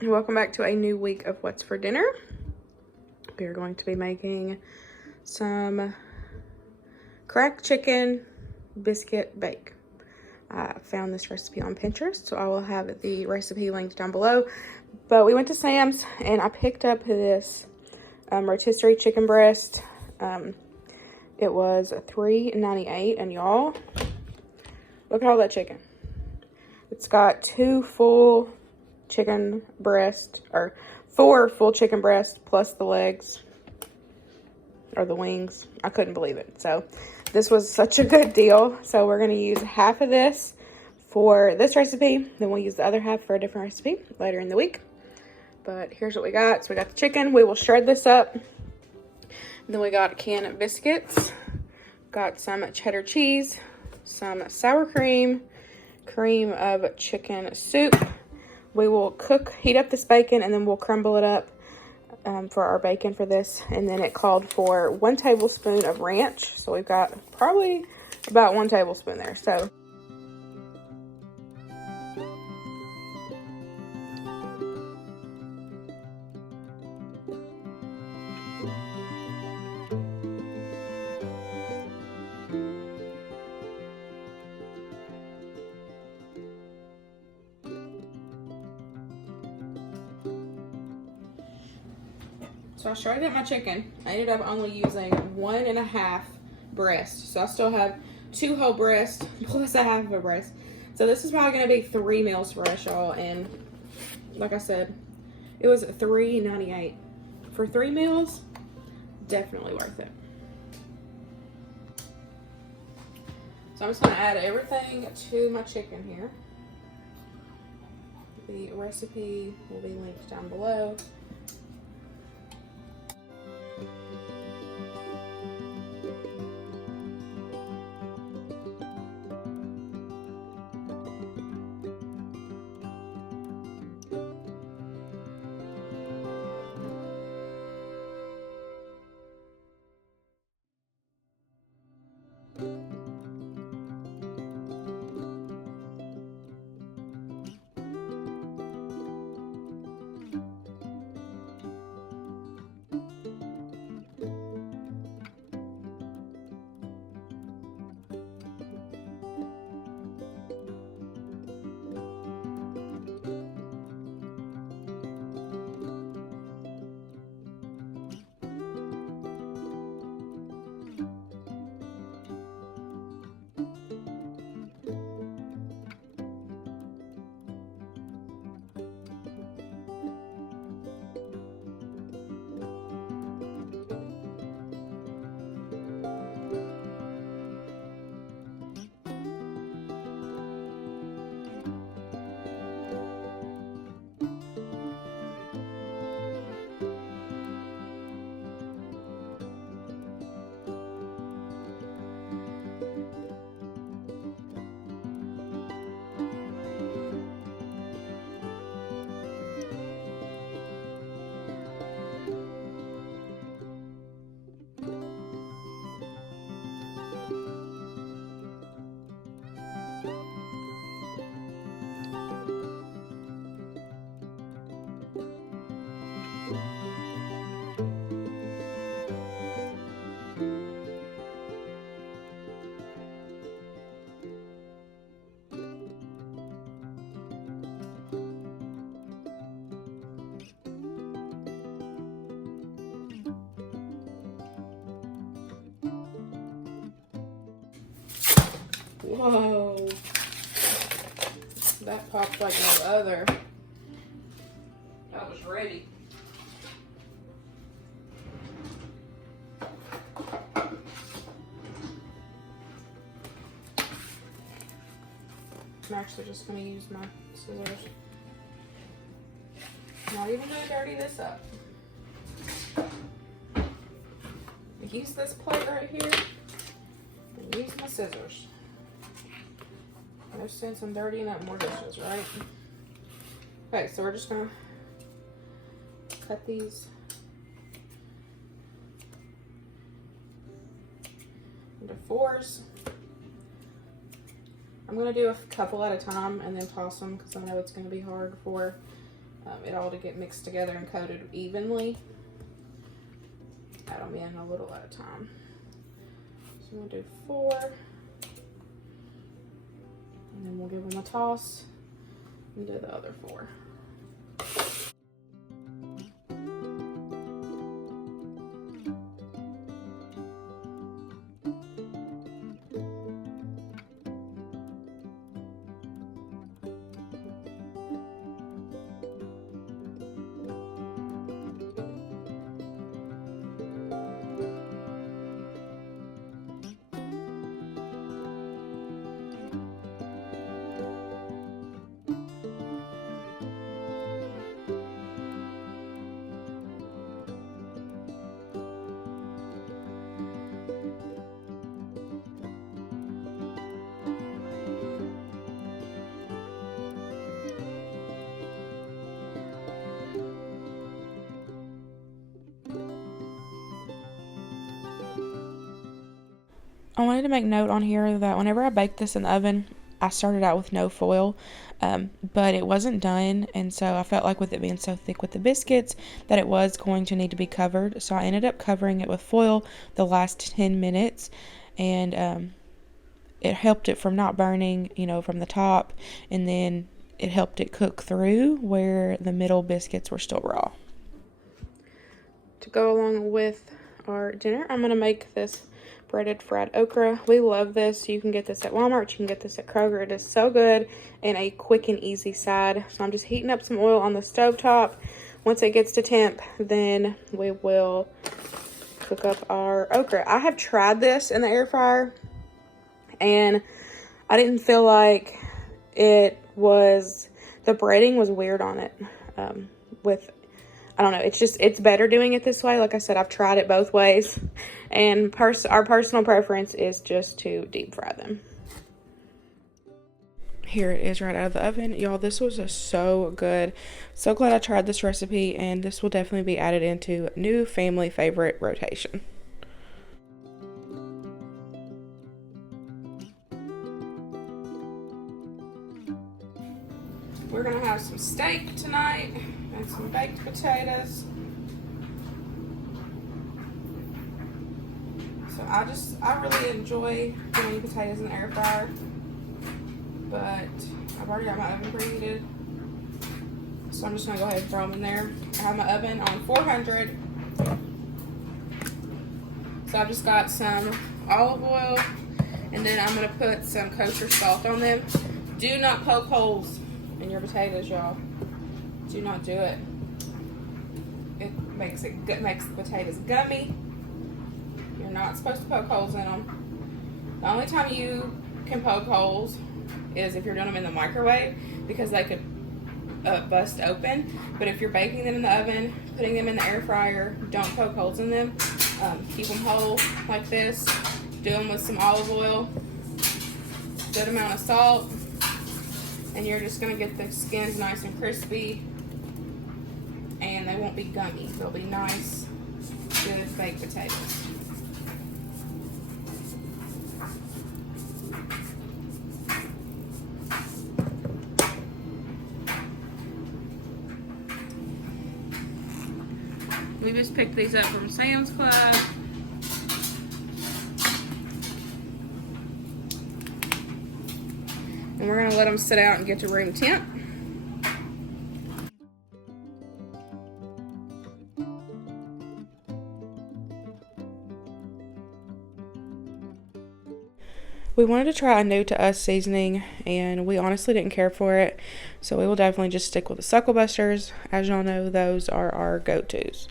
Welcome back to a new week of What's for Dinner. We are going to be making some cracked chicken biscuit bake. I found this recipe on Pinterest, so I will have the recipe linked down below. But we went to Sam's and I picked up this rotisserie chicken breast. It was $3.98, and y'all, look at all that chicken. It's got 2 full chicken breast, or 4 full chicken breasts plus the legs or the wings. I couldn't believe it. So this was such a good deal. So we're going to use half of this for this recipe, then we'll use the other half for a different recipe later in the week. But here's what we got. So we got the chicken. We will shred this up. Then we got a can of biscuits, got some cheddar cheese, some sour cream, cream of chicken soup. We will heat up this bacon, and then we'll crumble it up for our bacon for this. And then it called for 1 tablespoon of ranch. So we've got probably about 1 tablespoon there. So I shredded up my chicken. I ended up only using 1.5 breasts. So I still have 2 whole breasts plus a half of a breast. So this is probably going to be 3 meals for us, y'all. And like I said, it was $3.98. For 3 meals, definitely worth it. So I'm just going to add everything to my chicken here. The recipe will be linked down below. Whoa, that popped like no other. That was ready. I'm actually just going to use my scissors. Not even going to dirty this up. Use this plate right here and use my scissors. No sense in dirtying up more dishes, right? Okay, so we're just gonna cut these into 4s. I'm gonna do a couple at a time and then toss them because I know it's gonna be hard for it all to get mixed together and coated evenly. Add them in a little at a time. So I'm gonna do 4. And then we'll give them a toss and do the other 4. I wanted to make note on here that whenever I baked this in the oven, I started out with no foil, but it wasn't done, and so I felt like with it being so thick with the biscuits that it was going to need to be covered, so I ended up covering it with foil the last 10 minutes, and it helped it from not burning, you know, from the top, and then it helped it cook through where the middle biscuits were still raw. To go along with our dinner, I'm going to make this breaded fried okra. We love this. You can get this at Walmart. You can get this at Kroger. It is so good and a quick and easy side. So I'm just heating up some oil on the stovetop. Once it gets to temp, then we will cook up our okra. I have tried this in the air fryer and I didn't feel like it was, the breading was weird on it. I don't know, it's better doing it this way. Like I said, I've tried it both ways, and our personal preference is just to deep fry them. Here it is right out of the oven. Y'all, this was so good. So glad I tried this recipe, and this will definitely be added into new family favorite rotation. We're gonna have some steak tonight and some baked potatoes. So I really enjoy doing potatoes in the air fryer, but I've already got my oven preheated, so I'm just gonna go ahead and throw them in there. I have my oven on 400, so I've just got some olive oil, and then I'm gonna put some kosher salt on them. Do not poke holes in your potatoes, y'all. Do not do it. It makes the potatoes gummy. You're not supposed to poke holes in them. The only time you can poke holes is if you're doing them in the microwave, because they could bust open. But if you're baking them in the oven, putting them in the air fryer, don't poke holes in them. Keep them whole like this. Do them with some olive oil, good amount of salt, and you're just going to get the skins nice and crispy, and they won't be gummy. They'll be nice, good baked potatoes. We just picked these up from Sam's Club. And we're going to let them sit out and get to room temp. We wanted to try a new to us seasoning, and we honestly didn't care for it. So we will definitely just stick with the SuckleBusters. As y'all know, those are our go-tos.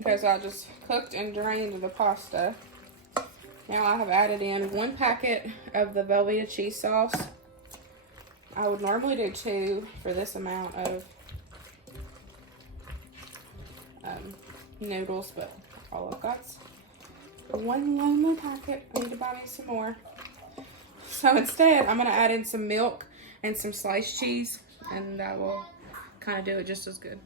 Okay, so I just cooked and drained the pasta. Now I have added in 1 packet of the Velveeta cheese sauce. I would normally do 2 for this amount of noodles, but all I've got's 1 lonely packet. I need to buy me some more. So instead, I'm going to add in some milk and some sliced cheese. and that will kind of do it just as good.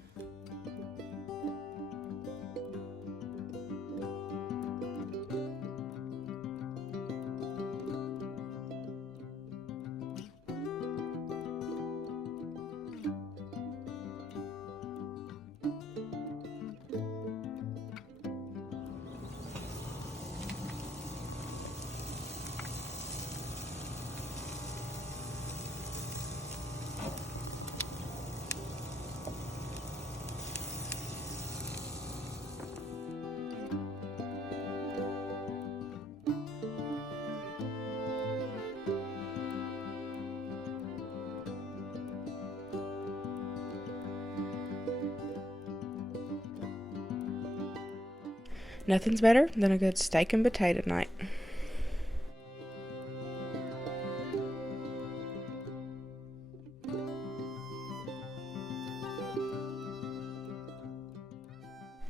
Nothing's better than a good steak and potato night.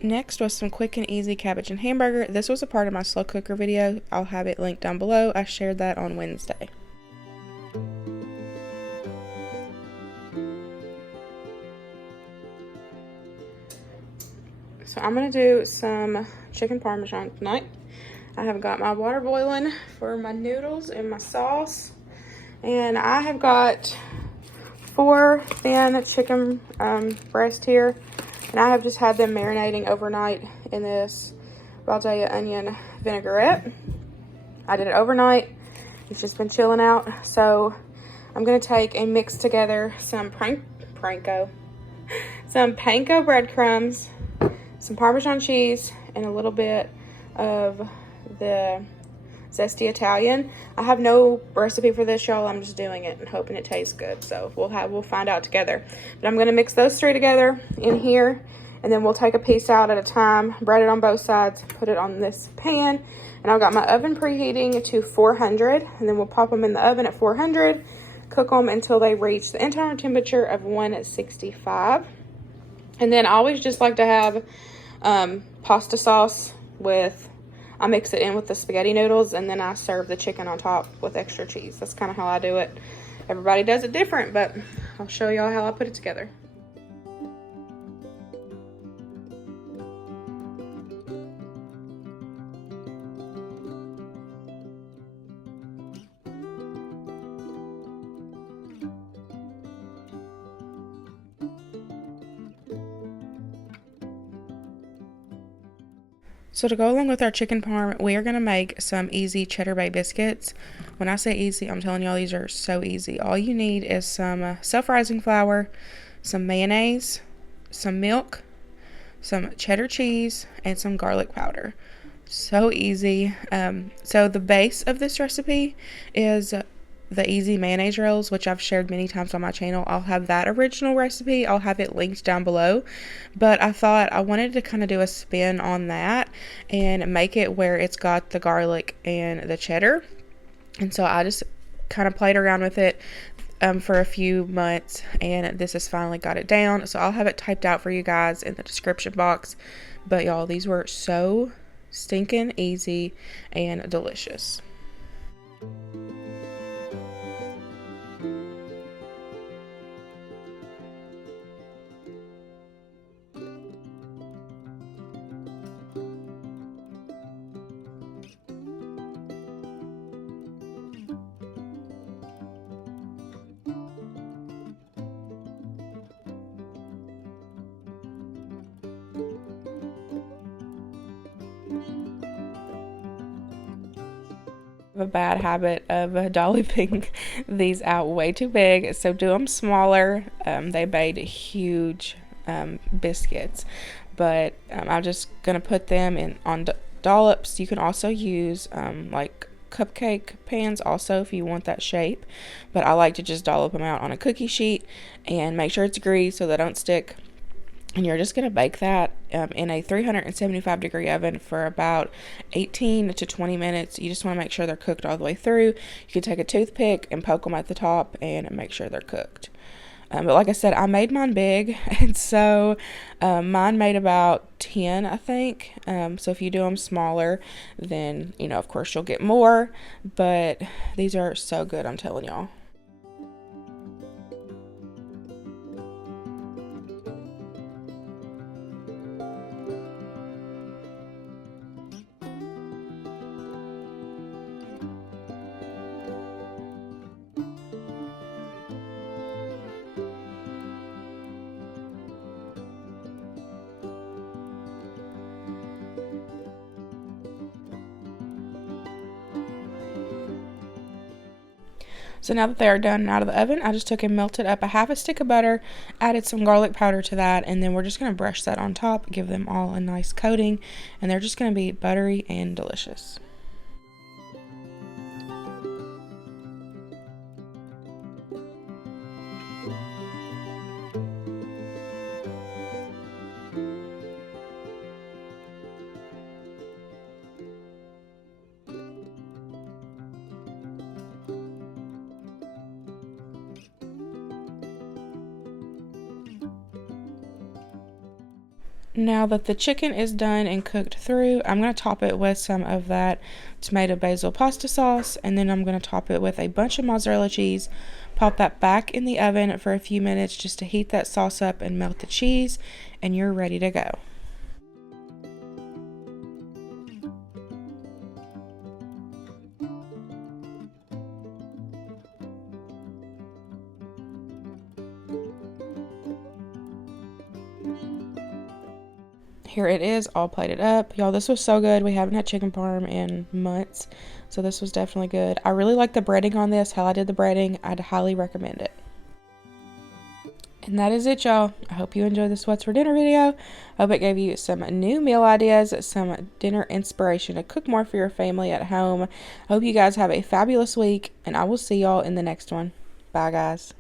Next was some quick and easy cabbage and hamburger. This was a part of my slow cooker video. I'll have it linked down below. I shared that on Wednesday. So I'm going to do some chicken Parmesan tonight. I have got my water boiling for my noodles and my sauce. And I have got 4 thin chicken breast here. And I have just had them marinating overnight in this Baldia onion vinaigrette. I did it overnight. It's just been chilling out. So I'm going to take and mix together some panko breadcrumbs, some Parmesan cheese, and a little bit of the zesty Italian. I have no recipe for this, y'all. I'm just doing it and hoping it tastes good. So we'll find out together. But I'm gonna mix those 3 together in here, and then we'll take a piece out at a time, bread it on both sides, put it on this pan, and I've got my oven preheating to 400, and then we'll pop them in the oven at 400, cook them until they reach the internal temperature of 165. And then I always just like to have pasta sauce I mix it in with the spaghetti noodles, and then I serve the chicken on top with extra cheese. That's kind of how I do it. Everybody does it different, but I'll show y'all how I put it together. So to go along with our chicken parm, we are going to make some easy Cheddar Bay Biscuits. When I say easy, I'm telling y'all these are so easy. All you need is some self-rising flour, some mayonnaise, some milk, some cheddar cheese, and some garlic powder. So easy. So the base of this recipe is the easy mayonnaise rolls, which I've shared many times on my channel. I'll have that original recipe. I'll have it linked down below. But I thought I wanted to kind of do a spin on that and make it where it's got the garlic and the cheddar. And so I just kind of played around with it for a few months, and this has finally got it down. So I'll have it typed out for you guys in the description box. But y'all, these were so stinking easy and delicious. A bad habit of dolloping these out way too big, so do them smaller. They made huge biscuits, but I'm just gonna put them in on dollops. You can also use like cupcake pans also if you want that shape, but I like to just dollop them out on a cookie sheet and make sure it's greased so they don't stick. And you're just going to bake that in a 375 degree oven for about 18 to 20 minutes. You just want to make sure they're cooked all the way through. You can take a toothpick and poke them at the top and make sure they're cooked. But like I said, I made mine big, and so mine made about 10, I think. So if you do them smaller, then, you know, of course you'll get more. But these are so good, I'm telling y'all. So now that they are done and out of the oven, I just took and melted up a half a stick of butter, added some garlic powder to that, and then we're just going to brush that on top, give them all a nice coating, and they're just going to be buttery and delicious. Now that the chicken is done and cooked through, I'm going to top it with some of that tomato basil pasta sauce, and then I'm going to top it with a bunch of mozzarella cheese. Pop that back in the oven for a few minutes just to heat that sauce up and melt the cheese, and you're ready to go. Here it is, all plated up. Y'all, this was so good. We haven't had chicken parm in months, so this was definitely good. I really like the breading on this, how I did the breading. I'd highly recommend it. And that is it, y'all. I hope you enjoyed this What's for Dinner video. I hope it gave you some new meal ideas, some dinner inspiration to cook more for your family at home. I hope you guys have a fabulous week, and I will see y'all in the next one. Bye, guys.